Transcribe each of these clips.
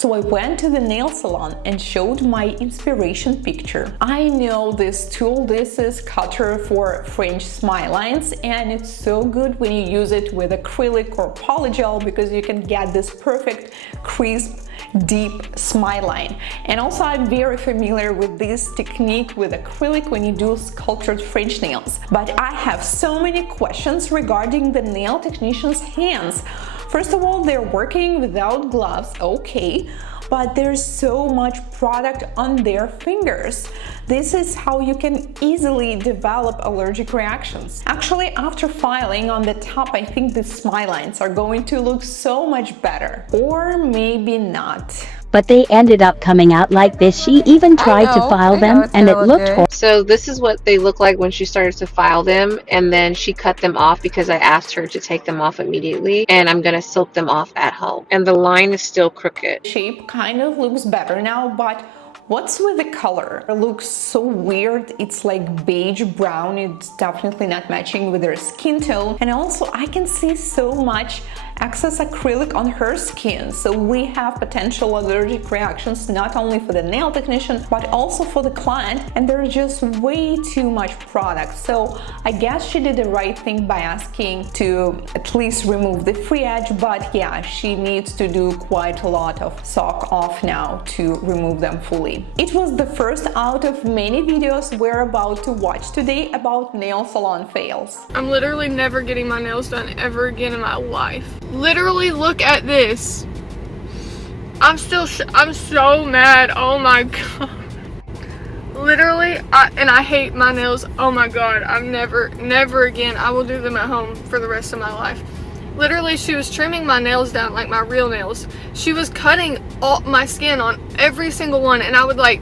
So I went to the nail salon and showed my inspiration picture. I know this tool, this is cutter for French smile lines, and it's so good when you use it with acrylic or polygel because you can get this perfect, crisp, deep smile line. And also I'm very familiar with this technique with acrylic when you do sculptured French nails. But I have so many questions regarding the nail technician's hands. First of all, they're working without gloves, okay, but there's so much product on their fingers. This is how you can easily develop allergic reactions. Actually, after filing on the top, I think the smile lines are going to look so much better. Or maybe not. But they ended up coming out like this. She even tried to file them and it looked horrible. So this is what they look like when she started to file them, and then she cut them off because I asked her to take them off immediately, and I'm gonna silk them off at home. And the line is still crooked. Shape kind of looks better now, but what's with the color? It looks so weird. It's like beige brown. It's definitely not matching with her skin tone. And also I can see so much excess acrylic on her skin, so we have potential allergic reactions not only for the nail technician but also for the client, and there's just way too much product. So I guess she did the right thing by asking to at least remove the free edge, but yeah, she needs to do quite a lot of sock off now to remove them fully. It was the first out of many videos we're about to watch today about nail salon fails. I'm literally never getting my nails done ever again in my life. Literally, look at this. I'm so mad. Oh my god. Literally, I hate my nails. Oh my god. I'm never again. I will do them at home for the rest of my life. Literally, she was trimming my nails down like my real nails. She was cutting all my skin on every single one, and I would like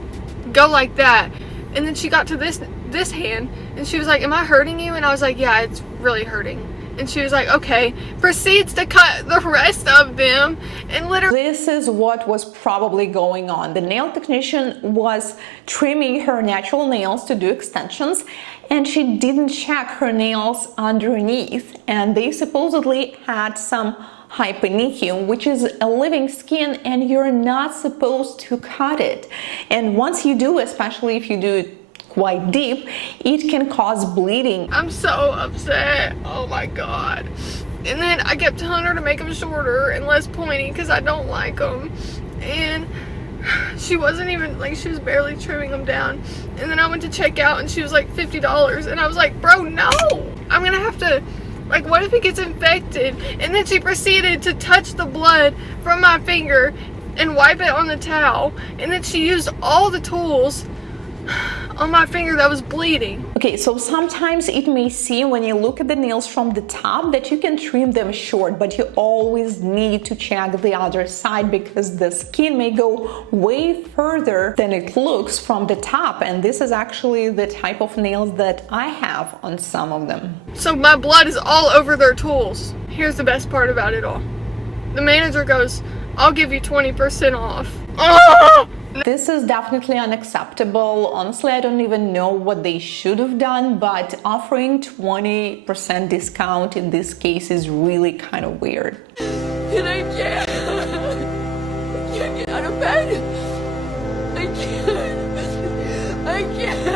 go like that. And then she got to this hand, and she was like, "Am I hurting you?" And I was like, "Yeah, it's really hurting." And she was like, okay, proceeds to cut the rest of them, and literally this is what was probably going on. The nail technician was trimming her natural nails to do extensions, and she didn't check her nails underneath, and they supposedly had some hyponychium, which is a living skin, and you're not supposed to cut it. And once you do, especially if you do it quite deep, it can cause bleeding. I'm so upset. Oh my god. And then I kept telling her to make them shorter and less pointy because I don't like them, and she wasn't even like, she was barely trimming them down. And then I went to check out and she was like $50, and I was like, bro, no, I'm gonna have to, like, what if it gets infected? And then she proceeded to touch the blood from my finger and wipe it on the towel, and then she used all the tools on my finger that was bleeding. Okay, so sometimes it may seem when you look at the nails from the top that you can trim them short, but you always need to check the other side because the skin may go way further than it looks from the top, and this is actually the type of nails that I have on some of them. So my blood is all over their tools. Here's the best part about it all. The manager goes, "I'll give you 20% off." Oh! This is definitely unacceptable. Honestly, I don't even know what they should have done, but offering 20% discount in this case is really kind of weird. And I can't get out of bed. I can't.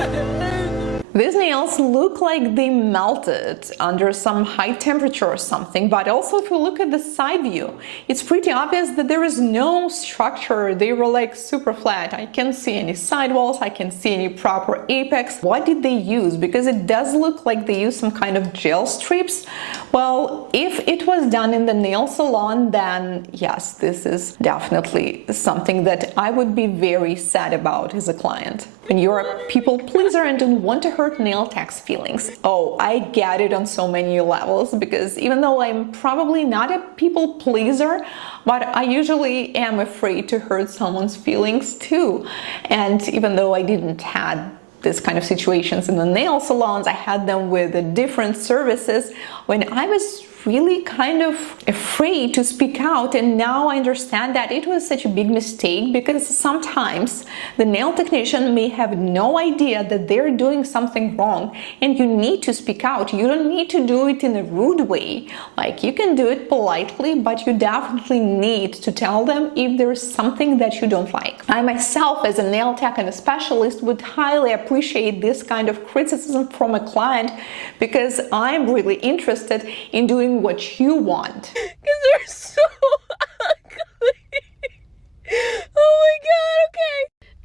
These nails look like they melted under some high temperature or something, but also if you look at the side view, it's pretty obvious that there is no structure. They were like super flat. I can't see any sidewalls, I can't see any proper apex. What did they use? Because it does look like they used some kind of gel strips. Well, if it was done in the nail salon, then yes, this is definitely something that I would be very sad about as a client. When you're a people pleaser and don't want to hurt nail tech's feelings. Oh, I get it on so many levels, because even though I'm probably not a people pleaser, but I usually am afraid to hurt someone's feelings too. And even though I didn't have this kind of situations in the nail salons, I had them with the different services. When I was really kind of afraid to speak out, and now I understand that it was such a big mistake, because sometimes the nail technician may have no idea that they're doing something wrong, and you need to speak out. You don't need to do it in a rude way. Like, you can do it politely, but you definitely need to tell them if there's something that you don't like. I myself, as a nail tech and a specialist, would highly appreciate this kind of criticism from a client, because I'm really interested in doing what you want. Because they're so ugly. Oh my god, okay.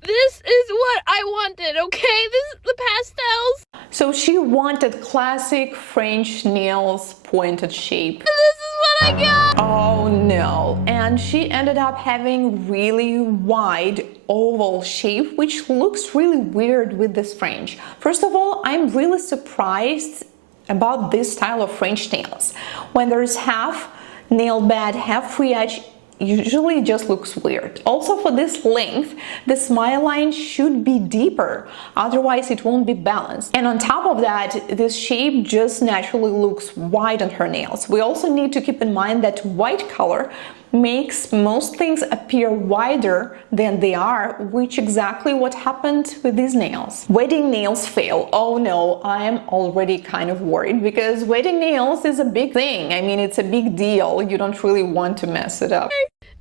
This is what I wanted, okay? This is the pastels. So she wanted classic French nails, pointed shape. This is what I got. Oh no. And she ended up having really wide oval shape, which looks really weird with this French. First of all, I'm really surprised about this style of French nails. When there's half nail bed, half free edge, usually just looks weird. Also, for this length, the smile line should be deeper, otherwise it won't be balanced. And on top of that, this shape just naturally looks wide on her nails. We also need to keep in mind that white color makes most things appear wider than they are, which exactly what happened with these nails. Wedding nails fail. Oh no, I'm already kind of worried, because wedding nails is a big thing. I mean, it's a big deal. You don't really want to mess it up.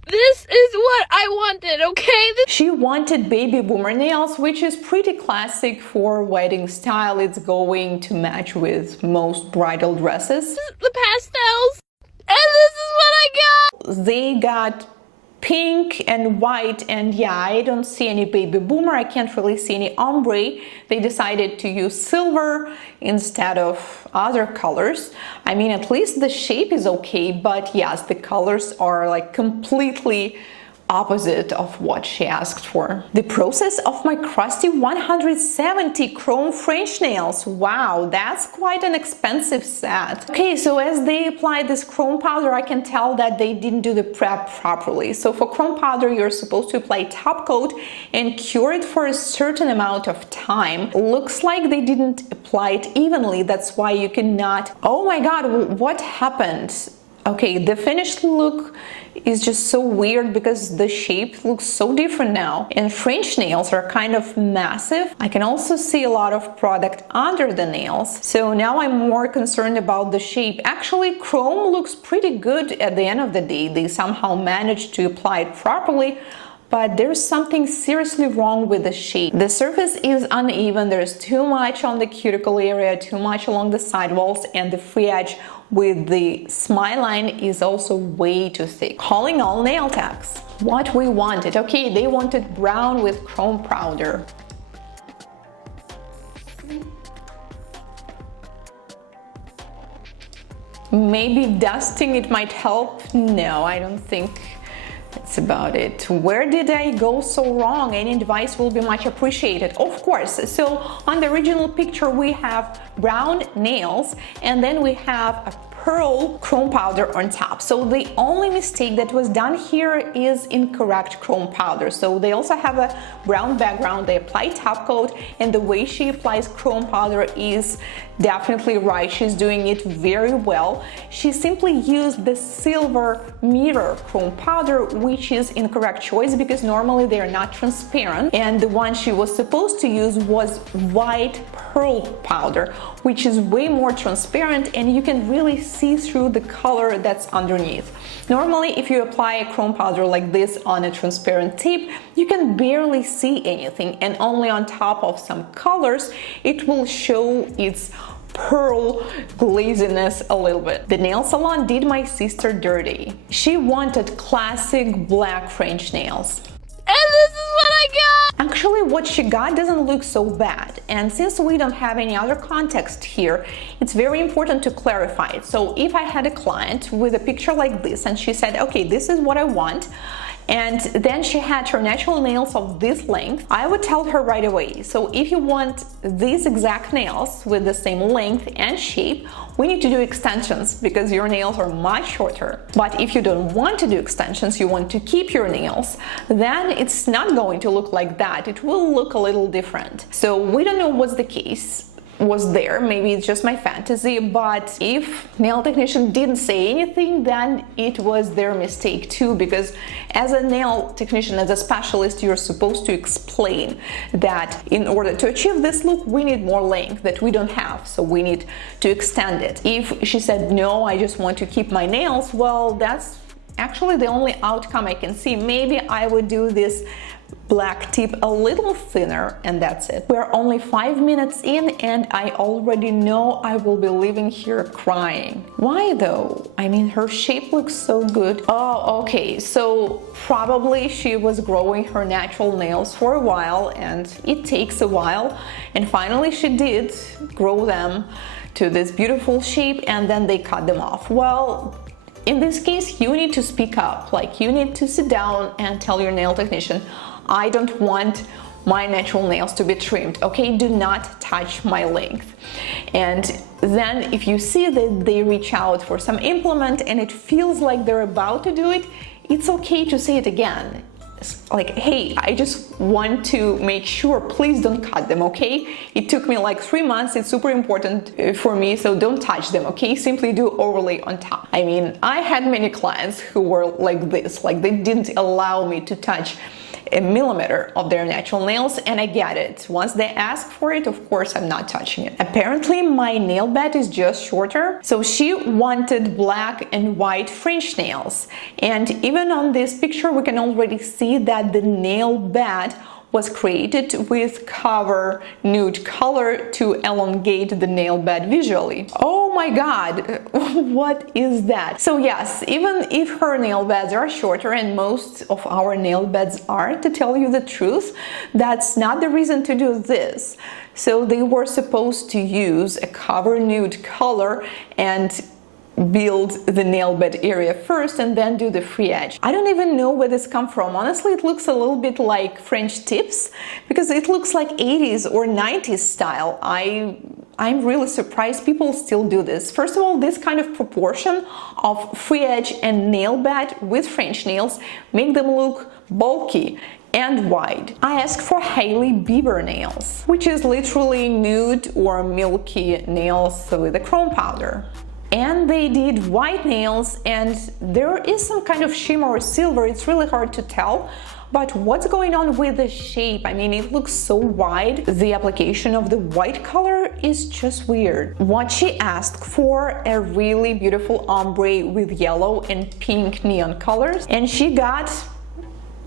This is what I wanted, okay? She wanted baby boomer nails, which is pretty classic for wedding style. It's going to match with most bridal dresses. The pastels. And this is what I got. They got pink and white, and yeah, I don't see any baby boomer. I can't really see any ombre. They decided to use silver instead of other colors. I mean, at least the shape is okay, but yes, the colors are like completely opposite of what she asked for. The process of my crusty 170 chrome French nails. Wow, that's quite an expensive set. Okay, so as they applied this chrome powder, I can tell that they didn't do the prep properly. So for chrome powder, you're supposed to apply top coat and cure it for a certain amount of time. Looks like they didn't apply it evenly. That's why you cannot... Oh my god, what happened? Okay, the finished look is just so weird because the shape looks so different now. And French nails are kind of massive. I can also see a lot of product under the nails. So now I'm more concerned about the shape. Actually, chrome looks pretty good at the end of the day. They somehow managed to apply it properly, but there's something seriously wrong with the shape. The surface is uneven, there's too much on the cuticle area, too much along the sidewalls, and the free edge with the smile line is also way too thick. Calling all nail techs. What we wanted. Okay, they wanted brown with chrome powder. Maybe dusting it might help? No, I don't think that's about it. Where did I go so wrong? Any advice will be much appreciated. Of course. So on the original picture we have brown nails, and then we have a pearl chrome powder on top. So the only mistake that was done here is incorrect chrome powder. So they also have a brown background, they apply top coat, and the way she applies chrome powder is definitely right. She's doing it very well. She simply used the silver mirror chrome powder, which is incorrect choice because normally they are not transparent, and the one she was supposed to use was white pearl powder, which is way more transparent, and you can really see through the color that's underneath. Normally, if you apply a chrome powder like this on a transparent tip, you can barely see anything, and only on top of some colors it will show its pearl glaziness a little bit. The nail salon did my sister dirty. She wanted classic black French nails. And this is what I got! Actually, what she got doesn't look so bad, and since we don't have any other context here, it's very important to clarify it. So if I had a client with a picture like this and she said, okay, this is what I want, and then she had her natural nails of this length, I would tell her right away, so if you want these exact nails with the same length and shape, we need to do extensions because your nails are much shorter. But if you don't want to do extensions, you want to keep your nails, then it's not going to look like that. It will look a little different. So we don't know what's the case. was there. Maybe it's just my fantasy, but if nail technician didn't say anything, then it was their mistake too, because as a nail technician, as a specialist, you're supposed to explain that in order to achieve this look, we need more length that we don't have, so we need to extend it. If she said, no, I just want to keep my nails, well, that's actually the only outcome I can see. Maybe I would do this black tip a little thinner, and that's it. We're only 5 minutes in and I already know I will be leaving here crying. Why though? I mean, her shape looks so good. Oh, okay, so probably she was growing her natural nails for a while, and it takes a while, and finally she did grow them to this beautiful shape, and then they cut them off. Well, in this case, you need to speak up. Like, you need to sit down and tell your nail technician, I don't want my natural nails to be trimmed, okay? Do not touch my length. And then if you see that they reach out for some implement and it feels like they're about to do it, it's okay to say it again. Like, hey, I just want to make sure, please don't cut them, okay? It took me like 3 months, it's super important for me, so don't touch them, okay? Simply do overlay on top. I mean, I had many clients who were like this, like they didn't allow me to touch a millimeter of their natural nails, and I get it. Once they ask for it, of course I'm not touching it. Apparently my nail bed is just shorter, so she wanted black and white French nails, and even on this picture we can already see that the nail bed was created with cover nude color to elongate the nail bed visually. Oh my god, what is that? So yes, even if her nail beds are shorter, and most of our nail beds are, to tell you the truth, that's not the reason to do this. So they were supposed to use a cover nude color and build the nail bed area first and then do the free edge. I don't even know where this come from. Honestly, it looks a little bit like French tips, because it looks like 80s or 90s style. I'm really surprised people still do this. First of all, this kind of proportion of free edge and nail bed with French nails make them look bulky and wide. I asked for Hailey Bieber nails, which is literally nude or milky nails with a chrome powder. And they did white nails, and there is some kind of shimmer or silver. It's really hard to tell, but what's going on with the shape? I mean, it looks so wide. The application of the white color is just weird. What she asked for, a really beautiful ombre with yellow and pink neon colors, and she got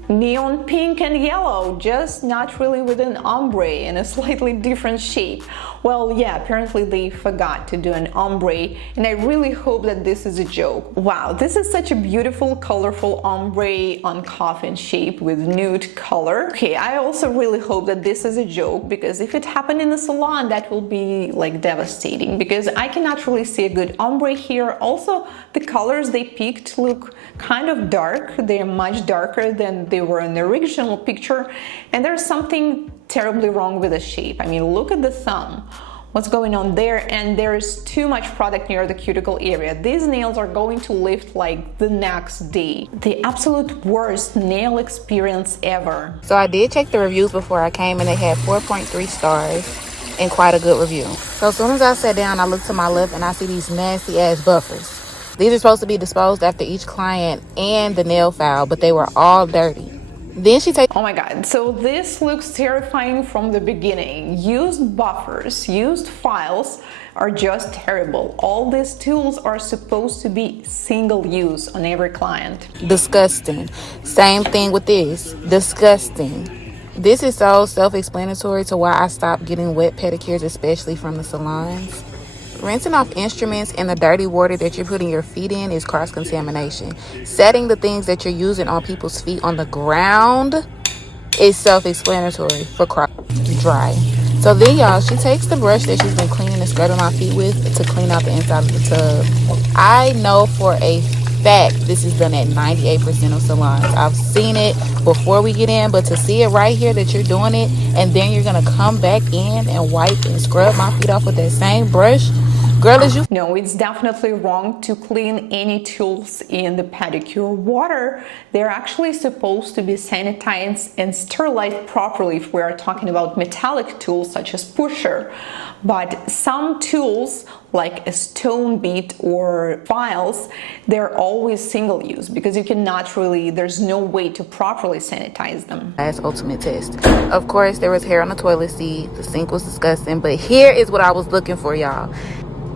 neon pink and yellow, just not really with an ombre in a slightly different shape. Well, yeah, apparently they forgot to do an ombre, and I really hope that this is a joke. Wow, this is such a beautiful, colorful ombre on coffin shape with nude color. Okay, I also really hope that this is a joke, because if it happened in the salon, that will be like devastating, because I cannot really see a good ombre here. Also, the colors they picked look kind of dark. They're much darker than they were in the original picture, and there's something terribly wrong with the shape. I mean, look at the thumb. What's going on there? And there's too much product near the cuticle area. These nails are going to lift like the next day. The absolute worst nail experience ever. So I did check the reviews before I came, and they had 4.3 stars and quite a good review. So as soon as I sat down, I looked to my left and I see these nasty ass buffers. These are supposed to be disposed after each client and the nail file, but they were all dirty. Then she takes... Oh my god, so this looks terrifying from the beginning. Used buffers, used files are just terrible. All these tools are supposed to be single use on every client. Disgusting. Same thing with this. Disgusting. This is so self-explanatory to why I stopped getting wet pedicures, especially from the salons. Rinsing off instruments in the dirty water that you're putting your feet in is cross-contamination. Setting the things that you're using on people's feet on the ground is self-explanatory for dry. So then, y'all, she takes the brush that she's been cleaning the skirt on my feet with to clean out the inside of the tub. I know for a fact this is done at 98% of salons. I've seen it before we get in, but to see it right here that you're doing it and then you're gonna come back in and wipe and scrub my feet off with that same brush, Girl, is you No, it's definitely wrong to clean any tools in the pedicure water. They're actually supposed to be sanitized and sterilized properly if we are talking about metallic tools such as pusher. But some tools like a stone bit or files, they're always single use because you cannot really, there's no way to properly sanitize them. last ultimate test. Of course, there was hair on the toilet seat. The sink was disgusting, but here is what I was looking for, y'all.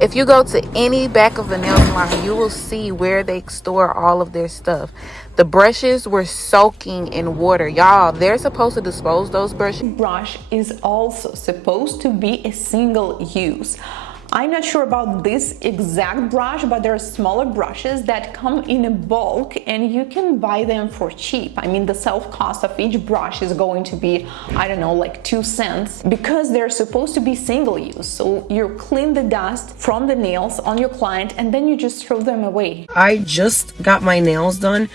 If you go to any back of the nail salon, you will see where they store all of their stuff. The brushes were soaking in water. Y'all, they're supposed to dispose those brushes. Brush is also supposed to be a single use. I'm not sure about this exact brush, but there are smaller brushes that come in a bulk and you can buy them for cheap. I mean, the self-cost of each brush is going to be, I don't know, like 2 cents because they're supposed to be single use. So you clean the dust from the nails on your client and then you just throw them away. I just got my nails done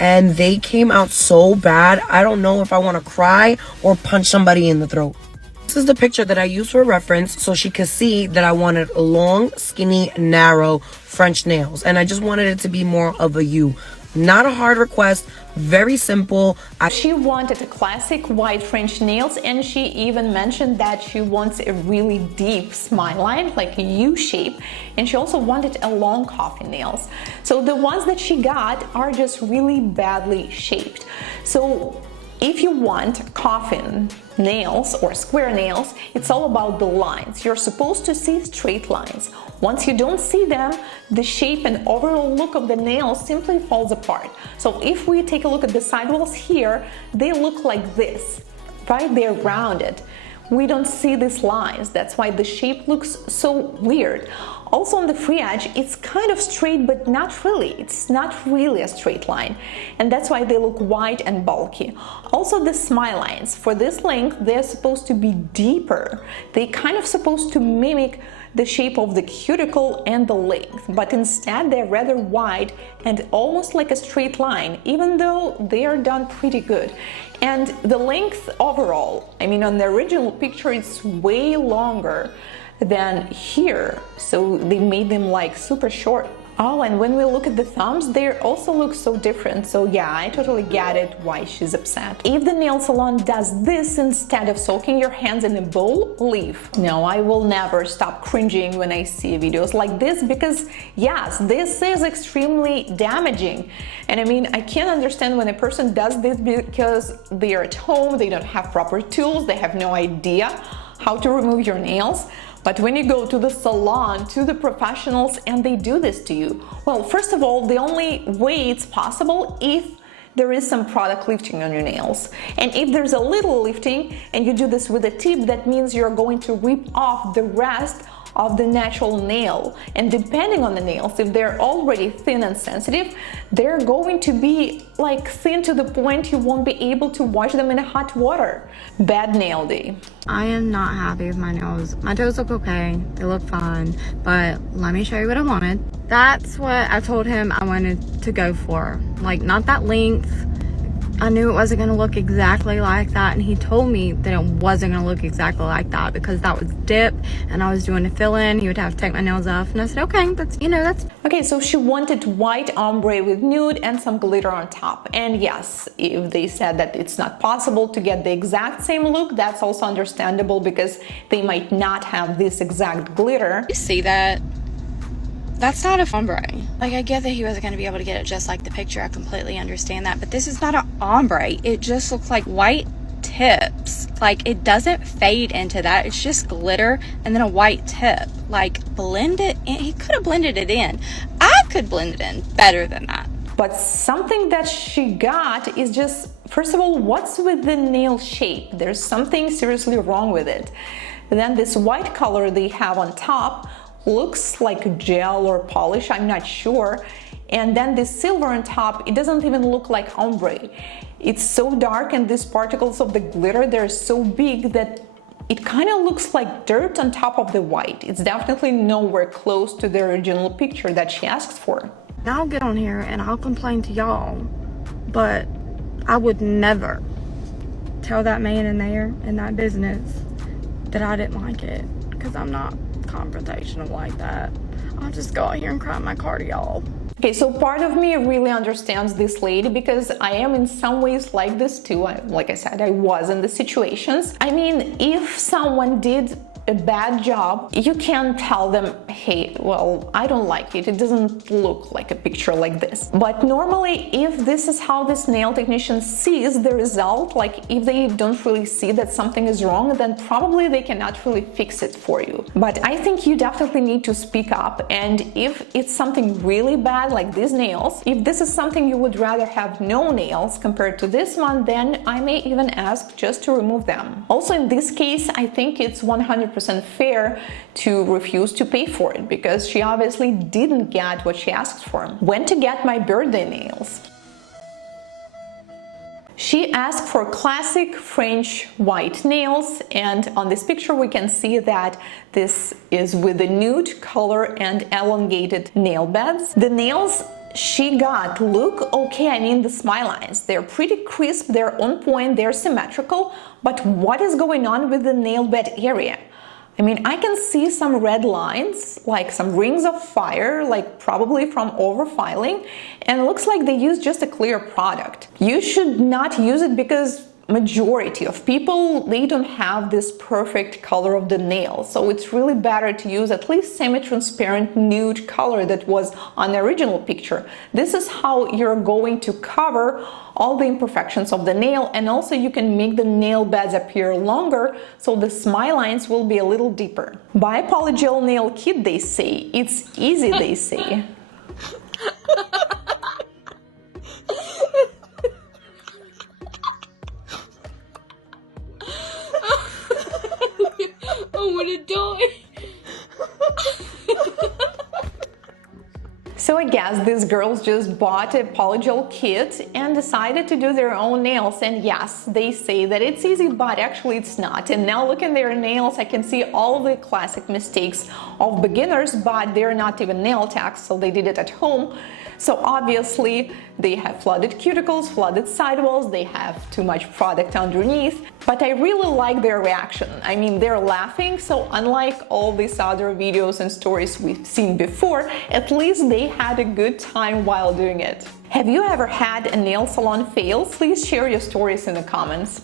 and they came out so bad. I don't know if I want to cry or punch somebody in the throat. This is the picture that I used for reference so she could see that I wanted long, skinny, narrow French nails. And I just wanted it to be more of a U. Not a hard request, very simple. She wanted a classic white French nails and she even mentioned that she wants a really deep smile line, like a U shape, and she also wanted a long coffin nails. So the ones that she got are just really badly shaped. So if you want coffin nails or square nails, it's all about the lines. You're supposed to see straight lines. Once you don't see them, the shape and overall look of the nails simply falls apart. So if we take a look at the sidewalls here, they look like this, right? They're rounded. We don't see these lines. That's why the shape looks so weird. Also on the free edge, it's kind of straight, but not really. It's not really a straight line. And that's why they look wide and bulky. Also the smile lines, for this length, they're supposed to be deeper. They kind of supposed to mimic the shape of the cuticle and the length, but instead they're rather wide and almost like a straight line, even though they are done pretty good. And the length overall, I mean, on the original picture, it's way longer than here, so they made them like super short. Oh, and when we look at the thumbs, they also look so different. So yeah, I totally get it why she's upset. If the nail salon does this instead of soaking your hands in a bowl, leave. No, I will never stop cringing when I see videos like this because yes, this is extremely damaging. And I mean, I can't understand when a person does this because they are at home, they don't have proper tools, they have no idea how to remove your nails. But when you go to the salon, to the professionals, and they do this to you, well, first of all, the only way it's possible if there is some product lifting on your nails. And if there's a little lifting and you do this with a tip, that means you're going to rip off the rest of the natural nail. And depending on the nails, if they're already thin and sensitive, they're going to be like thin to the point you won't be able to wash them in hot water. Bad nail day. I am not happy with my nails. My toes look okay, they look fine, but let me show you what I wanted. That's what I told him I wanted to go for. Like, not that length. I knew it wasn't going to look exactly like that, and he told me that it wasn't going to look exactly like that because that was dip and I was doing a fill-in. He would have to take my nails off, and I said, okay, that's, you know, that's... Okay, so she wanted white ombre with nude and some glitter on top. And yes, if they said that it's not possible to get the exact same look, that's also understandable because they might not have this exact glitter. You see that? That's not a ombre. Like, I get that he wasn't going to be able to get it just like the picture. I completely understand that. But this is not an ombre. It just looks like white tips. Like, it doesn't fade into that. It's just glitter and then a white tip. Like, blend it in. He could have blended it in. I could blend it in better than that. But something that she got is just, first of all, what's with the nail shape? There's something seriously wrong with it. And then this white color they have on top looks like gel or polish, I'm not sure. And then this silver on top, it doesn't even look like ombre. It's so dark and these particles of the glitter, they're so big that it kind of looks like dirt on top of the white. It's definitely nowhere close to the original picture that she asked for. I'll get on here and I'll complain to y'all, but I would never tell that man in there, in that business, that I didn't like it, because I'm not confrontational like that. I'll just go out here and cry my car to y'all. Okay, so part of me really understands this lady because I am in some ways like this too. Like I said, I was in the situations. I mean, if someone did a bad job, you can tell them, hey, well, I don't like it. It doesn't look like a picture like this. But normally, if this is how this nail technician sees the result, like if they don't really see that something is wrong, then probably they cannot really fix it for you. But I think you definitely need to speak up. And if it's something really bad, like these nails, if this is something you would rather have no nails compared to this one, then I may even ask just to remove them. Also, in this case, I think it's 100% fair to refuse to pay for it because she obviously didn't get what she asked for. When to get my birthday nails? She asked for classic French white nails, and on this picture we can see that this is with a nude color and elongated nail beds. The nails she got look okay. I mean, the smile lines, they're pretty crisp, they're on point, they're symmetrical, but what is going on with the nail bed area? I mean, I can see some red lines, like some rings of fire, like probably from overfiling, and it looks like they use just a clear product. You should not use it because majority of people, they don't have this perfect color of the nail, so it's really better to use at least semi-transparent nude color that was on the original picture. This is how you're going to cover all the imperfections of the nail, and also you can make the nail beds appear longer, so the smile lines will be a little deeper. Buy polygel nail kit, they say. It's easy, they say. I'm gonna die. So I guess these girls just bought a polygel kit and decided to do their own nails, and yes, they say that it's easy, but actually it's not. And now look at their nails, I can see all the classic mistakes of beginners, but they're not even nail techs, so they did it at home. So obviously they have flooded cuticles, flooded sidewalls, they have too much product underneath, but I really like their reaction. I mean, they're laughing, so unlike all these other videos and stories we've seen before, at least they had a good time while doing it. Have you ever had a nail salon fail? Please share your stories in the comments.